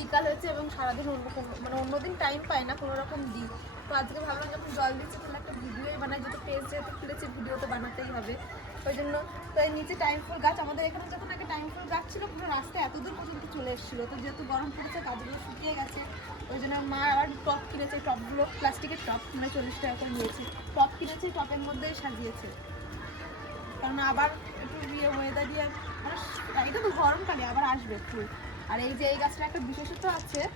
বিকাল হয়েছে এবং সারাদিন অন্য মানে অন্যদিন টাইম পাই না, কোনো রকম দিই তো আজকে ভাবলাম যখন জল দিচ্ছি, তাহলে একটা ভিডিওই বানাই, যেহেতু পেজ যেহেতু খুলেছি ভিডিও তো বানাতেই হবে। ওই জন্য তো এই নিচে টাইম ফুল গাছ, আমাদের এখানে যখন একটা টাইম ফুল গাছ ছিল, পুরো রাস্তা এত দূর পর্যন্ত চলে এসেছিল। তো যেহেতু গরম পড়েছে, গাছগুলো শুকিয়ে গেছে, ওই জন্য মা আবার টপ কিনেছে টপগুলো প্লাস্টিকের টপ মানে চল্লিশ টাকা করে নিয়েছি। টপ কিনেছে টপের মধ্যেই সাজিয়েছে। কারণ আবার একটু ইয়ে ওয়েদার দিয়ে মানে এটা তো গরমকালে, আবার আসবে ফুল আর এই যে এই গাছটা একটা বিশেষত্ব আছে,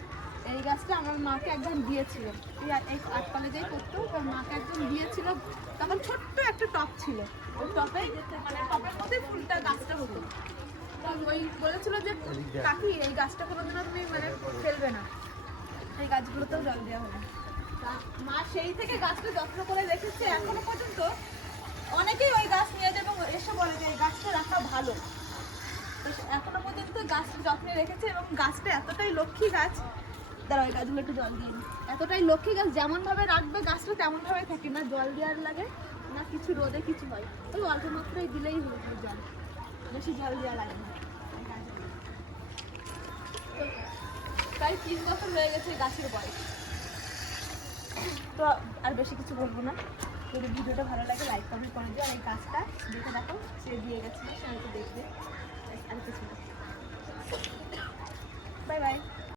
এই গাছটা আমার মাকে একজন দিয়েছিল। এই আ- এই আটপালে যেই করতো তার মাকে একজন দিয়েছিল। তখন ছোট্ট একটা টপ ছিল। ওই টপে মানে টপের মধ্যে ফুলটা গাছটা হতো। ওই বলেছিল যে, কাকি, এই গাছটা কোনোদিনও তুমি মানে ফেলবে না। এই গাছগুলোতেও জল দেওয়া হবে। মা সেই থেকে গাছটা যত্ন করে রেখেছে এখনও পর্যন্ত। অনেকেই ওই গাছ নিয়ে যায় এবং এসে বলে যে এই গাছটা রাখা ভালো তো এখনও পর্যন্ত গাছটা যত্নে রেখেছে এবং গাছটা এতটাই লক্ষ্মী গাছ। দাঁড়া ওই গাছগুলো একটু জল দিয়ে। এতটাই লক্ষ্মী গাছ যেমন ভাবে রাখবে, গাছটা তেমন ভাবে থাকে না, জল দেওয়ার লাগে না, কিছু রোদে কিছু হয়। ওই অল্প মাত্রায় দিলেই হলো জল। বেশি জল দেওয়া লাগে না। প্রায় তিন বছর হয়ে গেছে গাছের বয়স। তো আর বেশি কিছু বলব না। যদি ভিডিওটা ভালো লাগে লাইক কমেন্ট করে দিও। আর এই গাছটা দেখে দেখো, সে দিয়ে গেছিল সে হয়তো